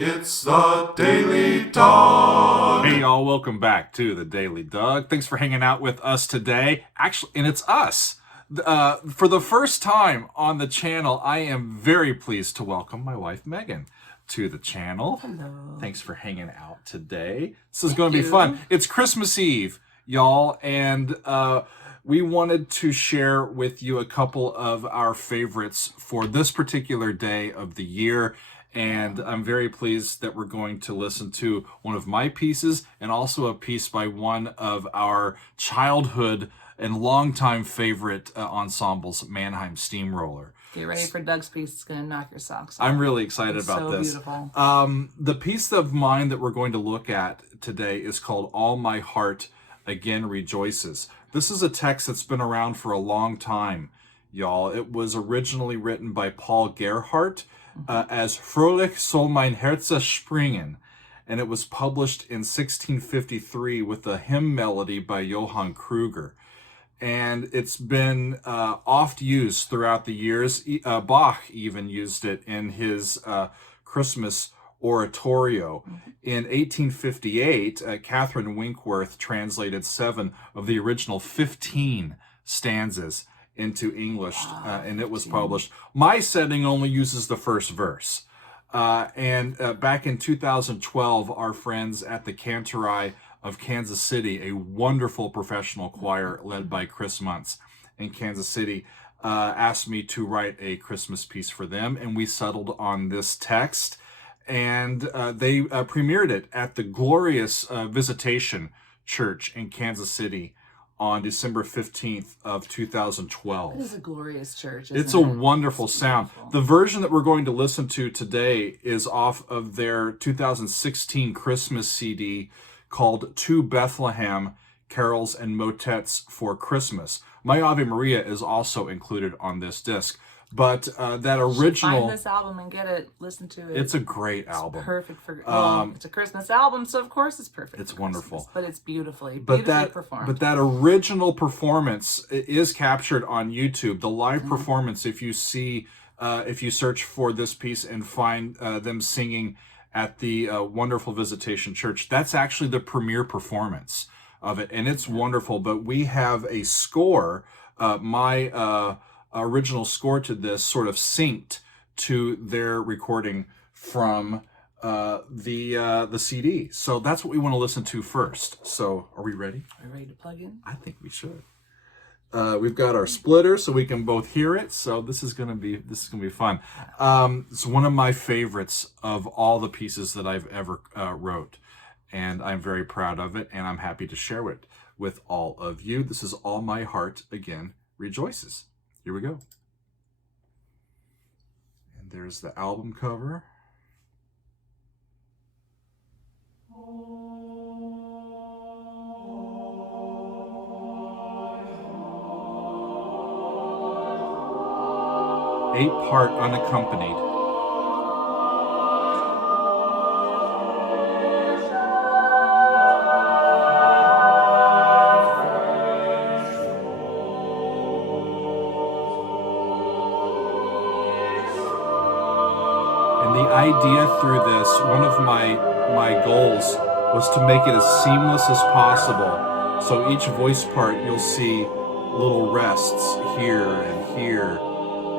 It's the Daily Dog. Hey y'all, welcome back to the Daily Doug. Thanks for hanging out with us today. Actually, and it's us. For the first time on the channel, I am very pleased to welcome my wife Megan to the channel. Hello. Thanks for hanging out today. This is going to be fun. It's Christmas Eve, y'all, and we wanted to share with you a couple of our favorites for this particular day of the year. And I'm very pleased that we're going to listen to one of my pieces and also a piece by one of our childhood and longtime favorite ensembles, Mannheim Steamroller. Get ready for Doug's piece. It's going to knock your socks off. I'm really excited about this. Beautiful. The piece of mine that we're going to look at today is called All My Heart Again Rejoices. This is a text that's been around for a long time, y'all. It was originally written by Paul Gerhardt as Fröhlich soll mein Herze springen, and it was published in 1653 with a hymn melody by Johann Kruger. And it's been oft used throughout the years. Bach even used it in his Christmas oratorio. In 1858, Catherine Winkworth translated 7 of the original 15 stanzas into English, and it was published. My setting only uses the first verse. And back in 2012, our friends at the Kantorei of Kansas City, a wonderful professional choir led by Chris Muntz in Kansas City, asked me to write a Christmas piece for them, and we settled on this text. And they premiered it at the glorious Visitation Church in Kansas City on December 15th of 2012. It is a glorious church, It's a wonderful sound. The version that we're going to listen to today is off of their 2016 Christmas CD called To Bethlehem, Carols and Motets for Christmas. My Ave Maria is also included on this disc. But that original... Find this album and get it, listen to it. It's a great album. Perfect for... it's a Christmas album, so of course it's perfect. It's wonderful. Christmas, but it's beautifully performed. But that original performance is captured on YouTube. The live performance, if you search for this piece and find them singing at the wonderful Visitation Church, that's actually the premiere performance of it, and it's wonderful. But we have a score, my original score to this sort of synced to their recording from the CD. So that's what we want to listen to first. So are we ready? Are we ready to plug in? I think we should. We've got our splitter so we can both hear it. So this is gonna be fun. It's one of my favorites of all the pieces that I've ever wrote, and I'm very proud of it, and I'm happy to share it with all of you. This is All My Heart Again Rejoices. Here we go. And there's the album cover. Eight-part unaccompanied. And the idea through this, one of my goals was to make it as seamless as possible. So each voice part, you'll see little rests here and here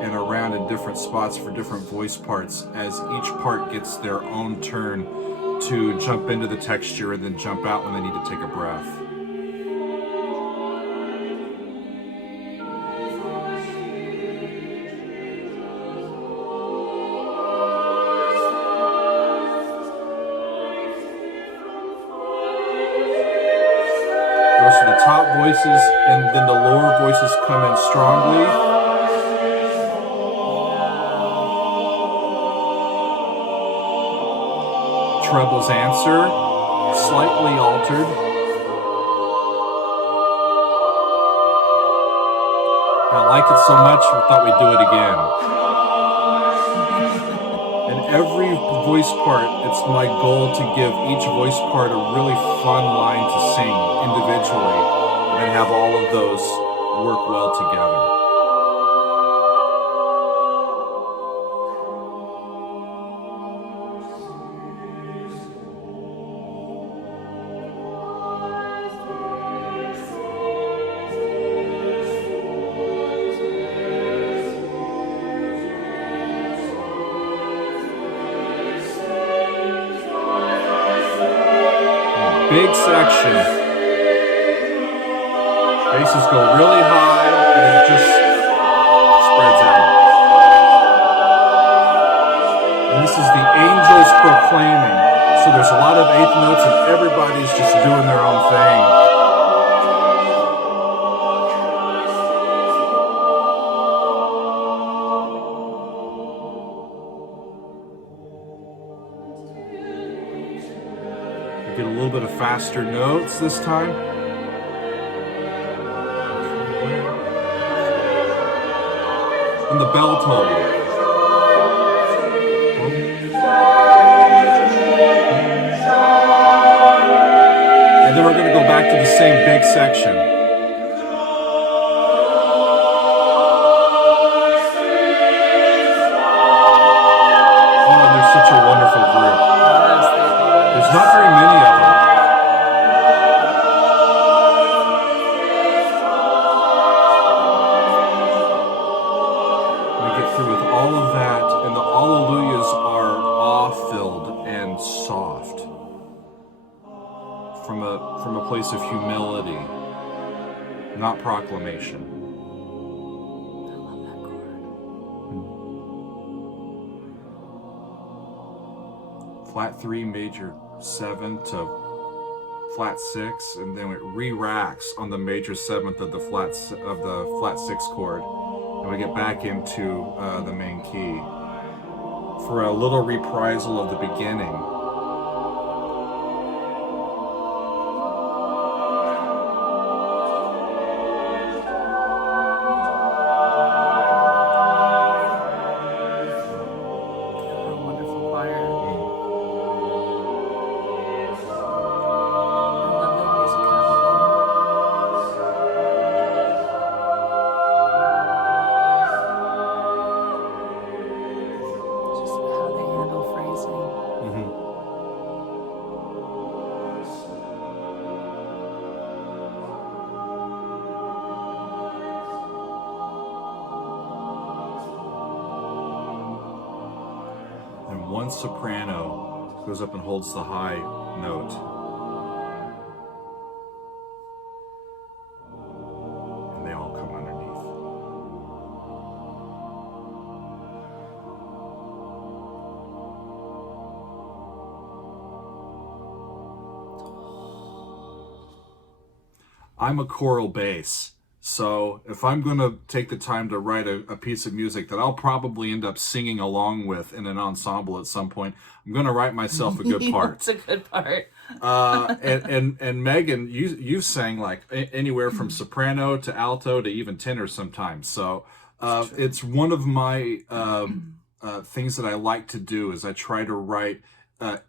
and around in different spots for different voice parts as each part gets their own turn to jump into the texture and then jump out when they need to take a breath. Goes to the top voices, and then the lower voices come in strongly. Trebles answer, slightly altered. I liked it so much, we thought we'd do it again. And every voice part, it's my goal to give each voice part a really fun line to sing individually, and then have all of those work well together. big section. Basses go really high, and it just spreads out. And this is the angels proclaiming. So there's a lot of eighth notes, and everybody's just doing their own thing. We get a little bit of faster notes this time. And the bell tone. And then we're going to go back to the same big section. Oh, and they're such a wonderful group. There's not very many of them. We get through with all of that, and the Alleluias are awe-filled and soft. From a place of humility, not proclamation. Flat 3, major 7 to flat 6, and then it re-racks on the major 7th of the flat 6 chord, and we get back into the main key for a little reprisal of the beginning. One soprano goes up and holds the high note. And they all come underneath. I'm a choral bass. So if I'm going to take the time to write a piece of music that I'll probably end up singing along with in an ensemble at some point, I'm going to write myself a good part. It's a good part. And Megan, you sang like anywhere from soprano to alto to even tenor sometimes. So it's one of my things that I like to do is I try to write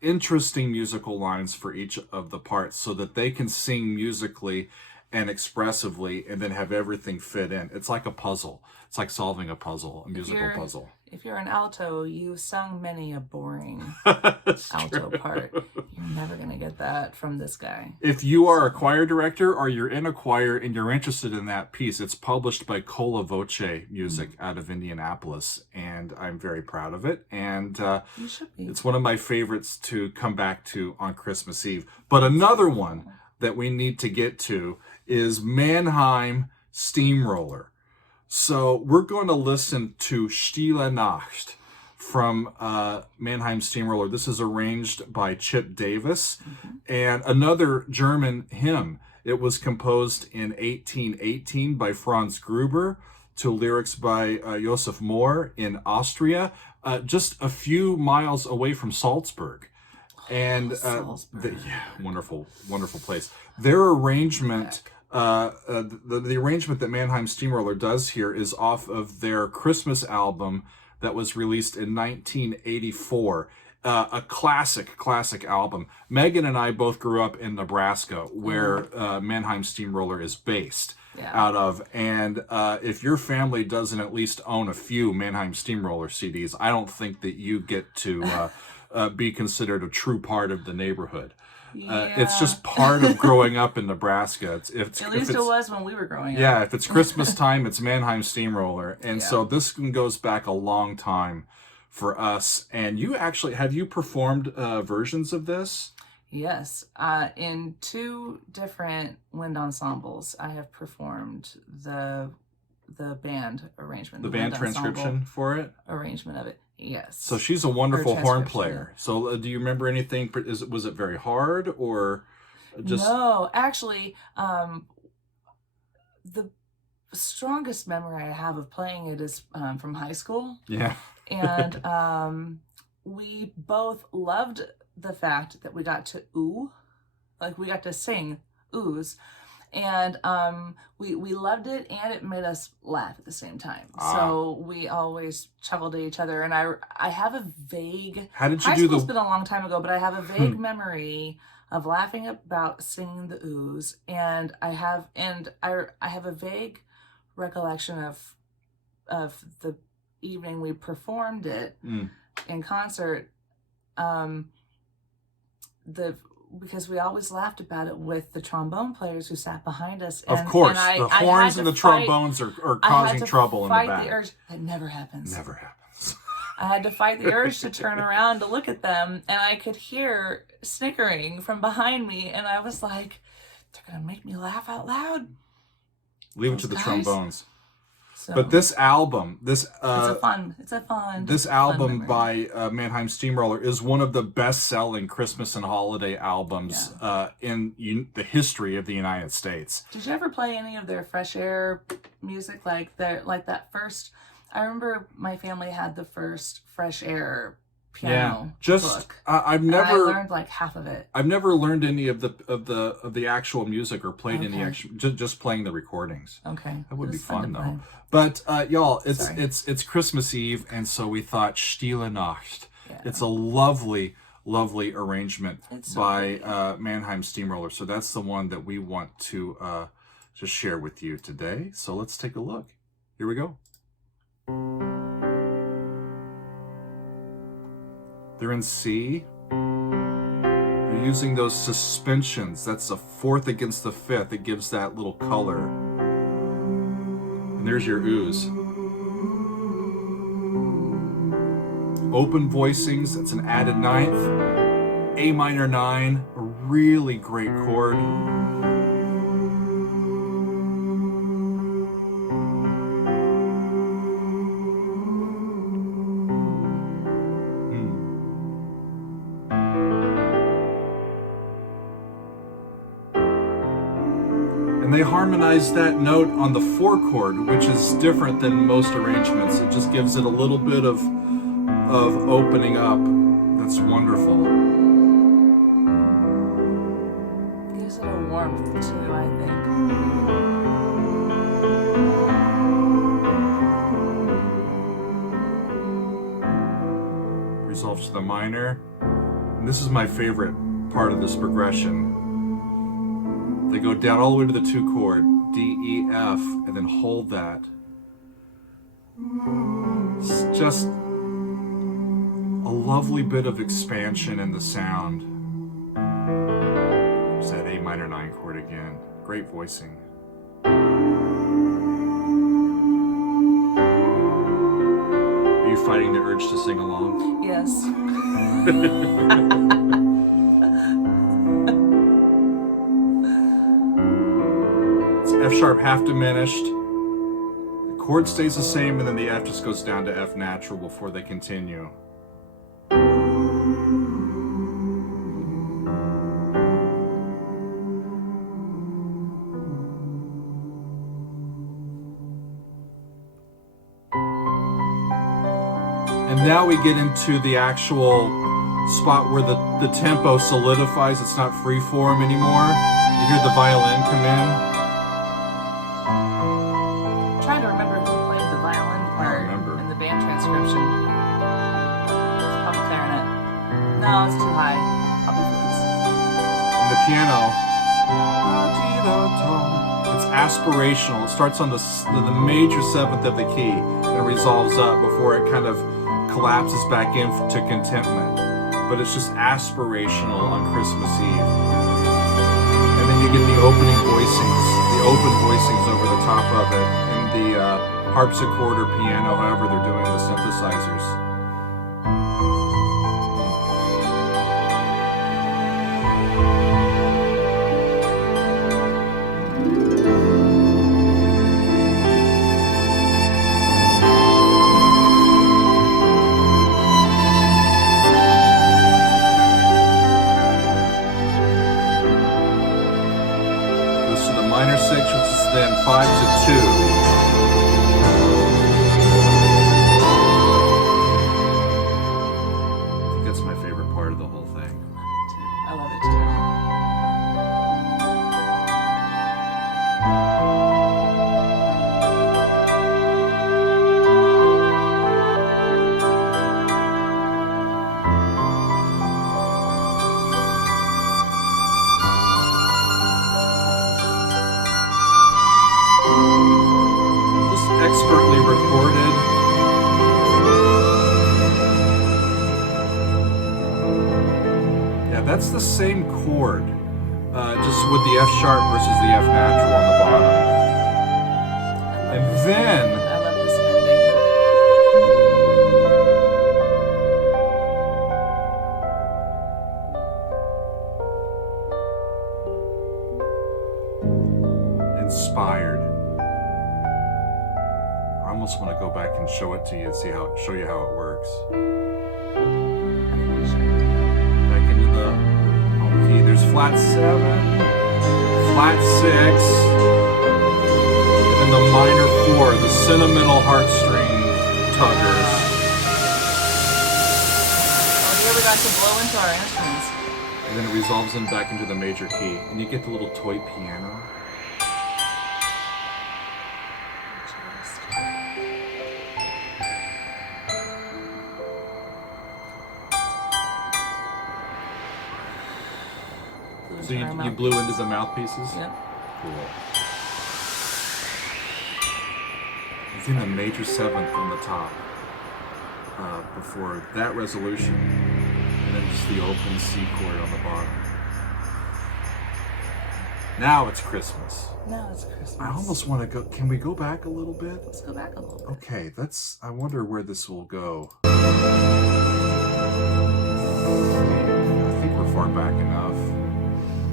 interesting musical lines for each of the parts so that they can sing musically and expressively, and then have everything fit in. It's like a puzzle. It's like solving a puzzle, a musical puzzle. If you're an alto, you sung many a boring alto part. You're never going to get that from this guy. If you are a choir director or you're in a choir and you're interested in that piece, it's published by Cola Voce Music out of Indianapolis, and I'm very proud of it. And you should be. It's one of my favorites to come back to on Christmas Eve. But another one that we need to get to is Mannheim Steamroller. So we're going to listen to Stille Nacht from Mannheim Steamroller. This is arranged by Chip Davis, and another German hymn. It was composed in 1818 by Franz Gruber to lyrics by Josef Mohr in Austria, just a few miles away from Salzburg. And wonderful place. Their arrangement, the arrangement that Mannheim Steamroller does here is off of their Christmas album that was released in 1984. A classic album. Megan and I both grew up in Nebraska, where Mannheim Steamroller is based out of. And if your family doesn't at least own a few Mannheim Steamroller CDs, I don't think that you get to be considered a true part of the neighborhood. It's just part of growing up in Nebraska. At least it was when we were growing up. Yeah, if it's Christmas time, it's Mannheim Steamroller. And so this one goes back a long time for us. And you actually, have you performed versions of this? Yes. In 2 different wind ensembles, I have performed the band arrangement. The band transcription for it? Arrangement of it. Yes. So she's a wonderful horn transcription, player. So do you remember anything? Was it very hard or just... No, actually, the strongest memory I have of playing it is from high school. Yeah. And we both loved the fact that we got to ooh, like we got to sing oohs. And we loved it, and it made us laugh at the same time. So we always chuckled at each other. And I have a vague... How did you high do school's been a long time ago, but I have a vague memory of laughing about singing the oohs. And I have a vague recollection of the evening we performed it in concert. Because we always laughed about it with the trombone players who sat behind us. Of course, the horns and the trombones are causing trouble in the back. The urge. That never happens. Never happens. I had to fight the urge to turn around to look at them, and I could hear snickering from behind me, and I was like, they're going to make me laugh out loud. Leave it to the trombones. So, but this album, it's a fun album memory. by Mannheim Steamroller is one of the best-selling Christmas and holiday albums in the history of the United States. Did you ever play any of their Fresh Air music, like that first? I remember my family had the first Fresh Air piano book. I've never. I learned like half of it. I've never learned any of the actual music or played any actual. Just playing the recordings. Okay, that would be fun though. But y'all, it's Christmas Eve, and so we thought Stille Nacht. Yeah. It's a lovely arrangement by Mannheim Steamroller. So that's the one that we want to just share with you today. So let's take a look. Here we go. They're in C. They're using those suspensions. That's a fourth against the fifth. It gives that little color. And there's your oohs. Open voicings, that's an added ninth. A minor 9, a really great chord. And they harmonize that note on the 4 chord, which is different than most arrangements. It just gives it a little bit of opening up. That's wonderful. Gives it a warmth too, I think. Resolves to the minor. And this is my favorite part of this progression. They go down all the way to the 2 chord, D, E, F, and then hold that. It's just a lovely bit of expansion in the sound. There's that A minor 9 chord again. Great voicing. Are you fighting the urge to sing along? Yes. F sharp half diminished. The chord stays the same, and then the F just goes down to F natural before they continue. And now we get into the actual spot where the tempo solidifies. It's not free form anymore. You hear the violin come in. Trying to remember who played the violin part in the band transcription. It's probably clarinet. No, it's too high. Probably flutes. And the piano, it's aspirational. It starts on the major 7th of the key and resolves up before it kind of collapses back into contentment. But it's just aspirational on Christmas Eve. And then you get the opening voicings, the open voicings over the top of it, and the harpsichord or piano, however they're doing the synthesizers. then 5 to 2. I think that's my favorite part of the whole thing. I love it too. Expertly recorded. Yeah, that's the same chord, just with the F sharp versus the F natural on the bottom. And then I love this ending. inspired. I almost want to go back and show it to you and show you how it works. Back into the home key. There's flat 7, flat 6, and the minor 4, the sentimental heartstring tuggers. Oh, here we got to blow into our instruments. And then it resolves them back into the major key. And you get the little toy piano. So you blew into the mouthpieces? Yep. Cool. It's in the major 7th on the top before that resolution, and then just the open C chord on the bottom. Now it's Christmas. Now it's Christmas. I almost want to go. Can we go back a little bit? Let's go back a little bit. Okay, I wonder where this will go. I think we're far back enough.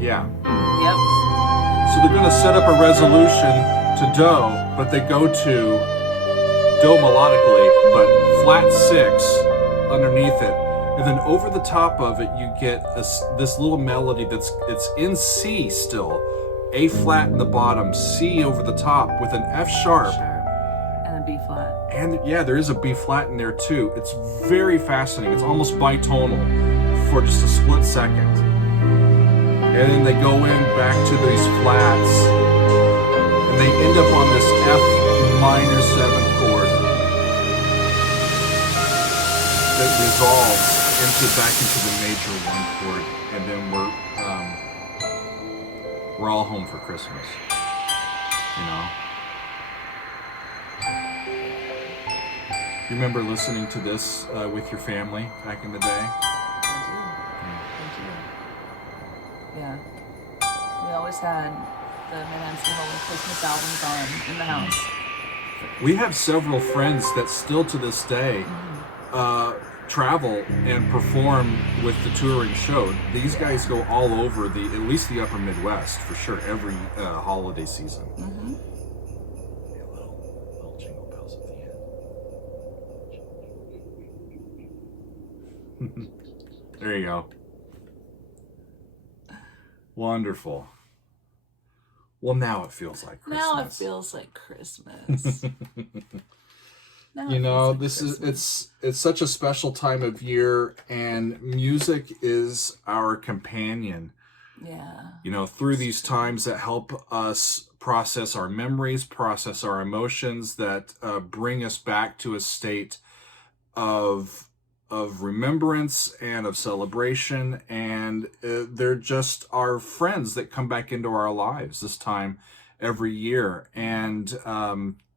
Yeah. Yep. So they're going to set up a resolution to Do, but they go to Do melodically, but flat 6 underneath it. And then over the top of it, you get this little melody it's in C still. A flat in the bottom, C over the top with an F sharp. And a B flat. And yeah, there is a B flat in there too. It's very fascinating. It's almost bitonal for just a split second. And then they go in back to these flats, and they end up on this F minor 7 chord that resolves back into the major 1 chord, and then we're all home for Christmas. You know. You remember listening to this with your family back in the day? Yeah. We always had the Mannheim Steamroller Christmas albums on in the house. We have several friends that still to this day travel and perform with the touring show. These guys go all over at least the upper Midwest for sure, every holiday season. Mm-hmm. Yeah, little jingle bells at the end. There you go. Wonderful. Well, now it feels like Christmas. Now it feels like Christmas. You know, it's such a special time of year, and music is our companion. Yeah. You know, through these times that help us process our memories, process our emotions, that bring us back to a state of remembrance and of celebration, and they're just our friends that come back into our lives this time every year. And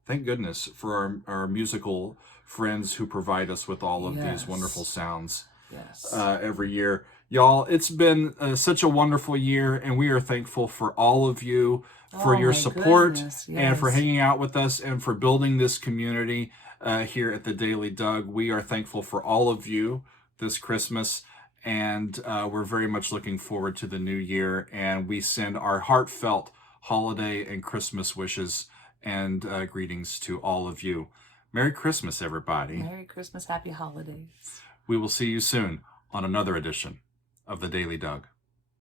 thank goodness for our musical friends who provide us with all of these wonderful sounds every year. Y'all, it's been such a wonderful year, and we are thankful for all of you, for your support, and for hanging out with us, and for building this community here at the Daily Doug. We are thankful for all of you this Christmas, and we're very much looking forward to the new year, and we send our heartfelt holiday and Christmas wishes and greetings to all of you. Merry Christmas, everybody. Merry Christmas, happy holidays. We will see you soon on another edition of the Daily Doug.